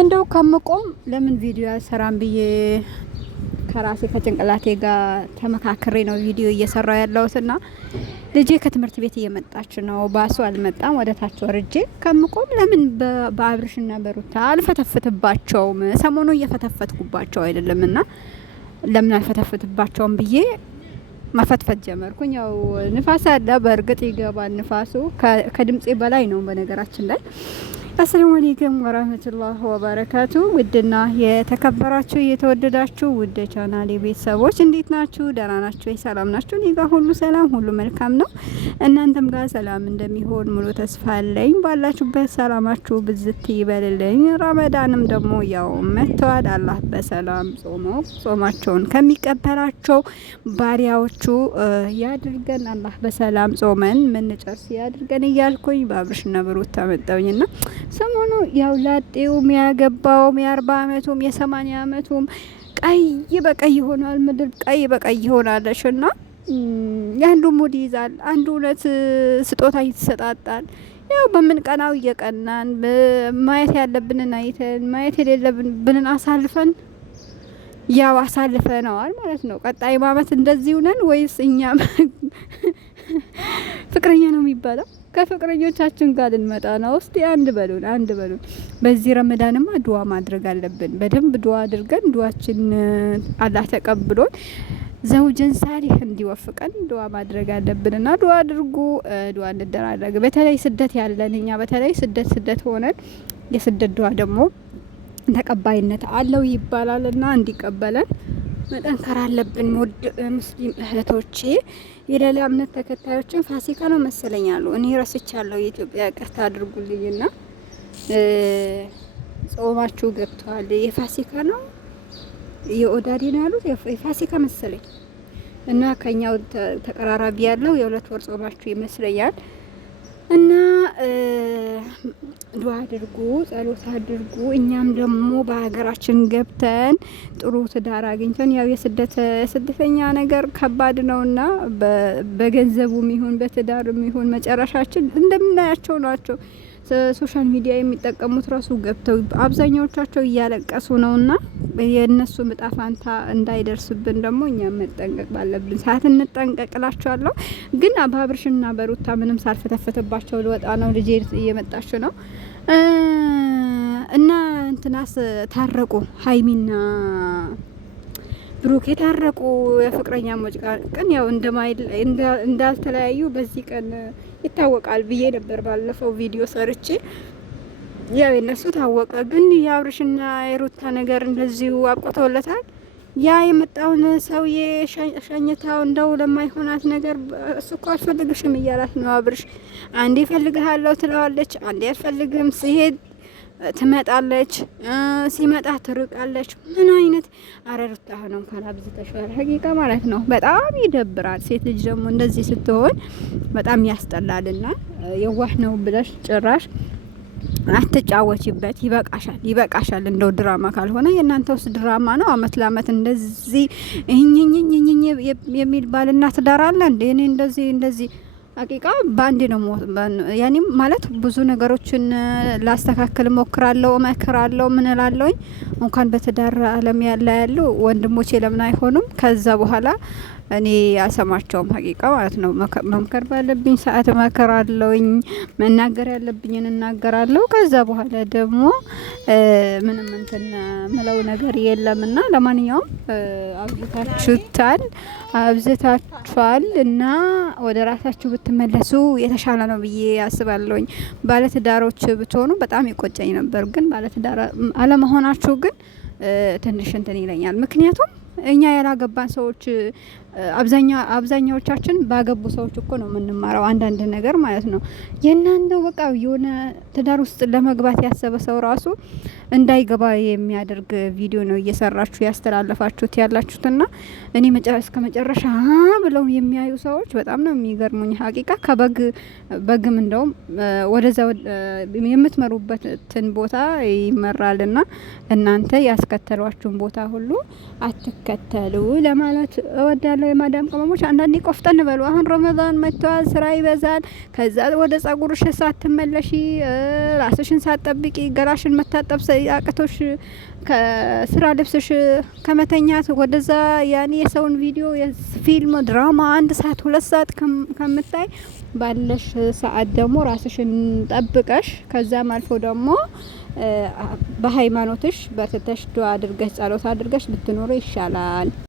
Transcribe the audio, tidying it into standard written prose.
እንደው ከምቆም ለምን ቪዲዮ ያልሰራም ብዬ ከራሴ ከጭንቅላቴ ጋር ተመካክሬ ነው ቪዲዮ እየሰራው ያለሁትና ልጄ ከትምህርት ቤት እየመጣች ነው። ባሱ አልመጣም። ወደ ታች ወርጄ ከምቆም ለምን በአብርሽና በሩታ አልፈተፍትባቸውም? ሰሞኑ እየፈተፈትኩባቸው አይደለምና ለምን አልፈተፍትባቸውም ብዬ መፈትፈት ጀመርኩኝ። ያው ንፋስ አለ፣ በእርግጥ ይገባል ንፋሱ ከድምጼ በላይ ነው በነገራችን ላይ። አሰላሙ አለይኩም ወራህመቱላሂ ወበረካቱ። ውድና የተከበራችሁ የተወደዳችሁ ውድ ቻናሌ ቤተሰቦች እንዴት ናችሁ? ደህና ናችሁ? ሰላም ናችሁ? እኔ ጋር ሁሉ ሰላም፣ ሁሉ መልካም ነው። እናንተም ጋር ሰላም እንደሚሆን ሙሉ ተስፋ አለኝ። ባላችሁበት ሰላማችሁ ብዝት ይበልልኝ። ረመዳንም ደግሞ ያው መጥቷል። አላህ በሰላም ጾማቸውን ከሚቀበላቸው ባሪያዎቹ ያድርገን። አላህ በሰላም ጾመን ምንጨርስ ያድርገን እያልኩኝ በአብርሽና በሩታ መጣውኝና ሰሞኑ ያው ላጤው የሚያገባው የ40 አመቱም የ80 አመቱም ቀይ በቀይ ሆኗል። ምድር ቀይ በቀይ ሆናለችና ያንዱ ሙድ ይዛል፣ አንዱ እውነት ስጦታ ይተሰጣጣል። ያው በምን ቀናው እየቀናን ማየት ያለብንን አይተን ማየት የሌለብንን አሳልፈን ያው አሳልፈነዋል ማለት ነው። ቀጣይ አመት እንደዚህ ሆነን ወይስ እኛም ፍቅረኛ ነው የሚባለው ከፍቅረኞቻችን ጋር ልንመጣ ነው? እስቲ አንድ በሉን። በዚህ ረመዳንማ ዱዓ ማድረግ አለብን። በደንብ ዱዓ አድርገን ዱዓችን አላህ ተቀብሎን ዘውጀን ሳሊህ እንዲወፍቀን ዱዓ ማድረግ አለብንና ዱዓ አድርጉ፣ ዱዓ እንደራረግ። በተለይ ስደት ያለን እኛ በተለይ ስደት ሆነን የስደት ዱዓ ደግሞ ተቀባይነት አለው ይባላልና እንዲቀበለን መጠንከር አለብን። ውድ ሙስሊም እህቶቼ፣ የሌላ እምነት ተከታዮችን ፋሲካ ነው መሰለኛሉ፣ እኔ ረስቻለሁ። የኢትዮጵያ ቅርታ አድርጉልኝና ጾማችሁ ገብቷል። የፋሲካ ነው የኦዳዲ ነው ያሉት፣ የፋሲካ መሰለኝ እና ከኛው ተቀራራቢ ያለው የ2 ወር ጾማችሁ ይመስለኛል። እና ዱዓ አድርጉ፣ ጸሎት አድርጉ። እኛም ደግሞ በሀገራችን ገብተን ጥሩ ትዳር አግኝተን ያው የስደተኛ ነገር ከባድ ነውና በገንዘቡም ይሁን በትዳርም ይሁን መጨረሻችን እንደምናያቸው ናቸው። ሶሻል ሚዲያ የሚጠቀሙት ራሱ ገብተው አብዛኛዎቻቸው እያለቀሱ ነውና የነሱ ምጣፋንታ እንዳይደርስብን ደግሞ እኛም መጠንቀቅ ባለብን ሰዓት እንጠንቀቅላቸዋለሁ። ግን በአብርሽና በሩታ ምንም ሳልፈተፈተባቸው ልወጣ ነው። ልጄ እየመጣች ነው እና እንትናስ ታረቁ፣ ሀይሚና ብሩክ የታረቁ የፍቅረኛሞች ቀን ያው እንዳልተለያዩ በዚህ ቀን ይታወቃል ብዬ ነበር ባለፈው ቪዲዮ ሰርቼ። ያው የነሱ ታወቀ። ግን የአብርሽና የሩታ ነገር እንደዚሁ አብቅቶለታል። ያ የመጣውን ሰውዬ ሸኝታው እንደው ለማይሆናት ነገር እሱ እኮ አልፈልግሽም እያላት ነው አብርሽ። አንዴ ፈልግሃለሁ ትለዋለች፣ አንዴ አልፈልግም። ሲሄድ ትመጣለች፣ ሲመጣ ትርቃለች። ምን አይነት አረሩታ ሆኖ እንኳን አብዝተሻል ሀቂቃ ማለት ነው። በጣም ይደብራል። ሴት ልጅ ደግሞ እንደዚህ ስትሆን በጣም ያስጠላልና የዋህ ነው ብለሽ ጭራሽ አትጫወቺበት። ይበቃሻል። እንደው ድራማ ካልሆነ የእናንተ ውስጥ ድራማ ነው። አመት ለአመት እንደዚህ እኝኝኝኝ የሚል ባልና ትዳር አለ እንዴ? እኔ እንደዚህ ሀቂቃ በአንዴ ነው ያኔ ማለት ብዙ ነገሮችን ላስተካክል ሞክራለሁ፣ እመክራለሁ፣ ምን እላለሁኝ። እንኳን በትዳር አለም ያሉ ወንድሞቼ ለምን አይሆኑም? ከዛ በኋላ እኔ አልሰማቸውም ሀቂቃ ማለት ነው። መምከር ባለብኝ ሰዓት እመክራለሁኝ፣ መናገር ያለብኝን እናገራለሁ። ከዛ በኋላ ደግሞ ምንም እንትን ምለው ነገር የለምና ለማንኛውም አብዝታችኋል እና ወደ ራሳችሁ ብትመለሱ የተሻለ ነው ብዬ አስባለሁኝ። ባለትዳሮች ብትሆኑ በጣም ይቆጨኝ ነበር፣ ግን ባለትዳር አለመሆናችሁ ግን ትንሽ እንትን ይለኛል። ምክንያቱም እኛ ያላገባን ሰዎች አብዛኛዎቻችን ባገቡ ሰዎች እኮ ነው የምንማረው አንዳንድ ነገር ማለት ነው። የእናንተው በቃ የሆነ ትዳር ውስጥ ለመግባት ያሰበ ሰው ራሱ እንዳይገባ የሚያደርግ ቪዲዮ ነው እየሰራችሁ ያስተላለፋችሁት ያላችሁትና እኔ እስከ መጨረሻ ብለው የሚያዩ ሰዎች በጣም ነው የሚገርሙኝ ሀቂቃ። በግም እንደውም ወደዛ የምትመሩበትን ቦታ ይመራልና እናንተ ያስከተሏችሁን ቦታ ሁሉ አትከተሉ ለማለት እወዳለሁ። የምለው የማዳም ቅመሞች አንዳንዴ ቆፍጠን በሉ። አሁን ረመዳን መጥቷል፣ ስራ ይበዛል። ከዛ ወደ ጸጉርሽ ሳትመለሺ ራስሽን ሳትጠብቂ ገላሽን መታጠብ አቅቶሽ ከስራ ልብስሽ ከመተኛት ወደዛ ያኔ የሰውን ቪዲዮ የፊልም ድራማ 1 ሰዓት 2 ሰዓት ከምታይ ባለሽ ሰዓት ደግሞ ራስሽን ጠብቀሽ ከዛም አልፎ ደግሞ በሃይማኖትሽ በርትተሽ ዱአ አድርገሽ ጸሎት አድርገሽ ብትኖሩ ይሻላል።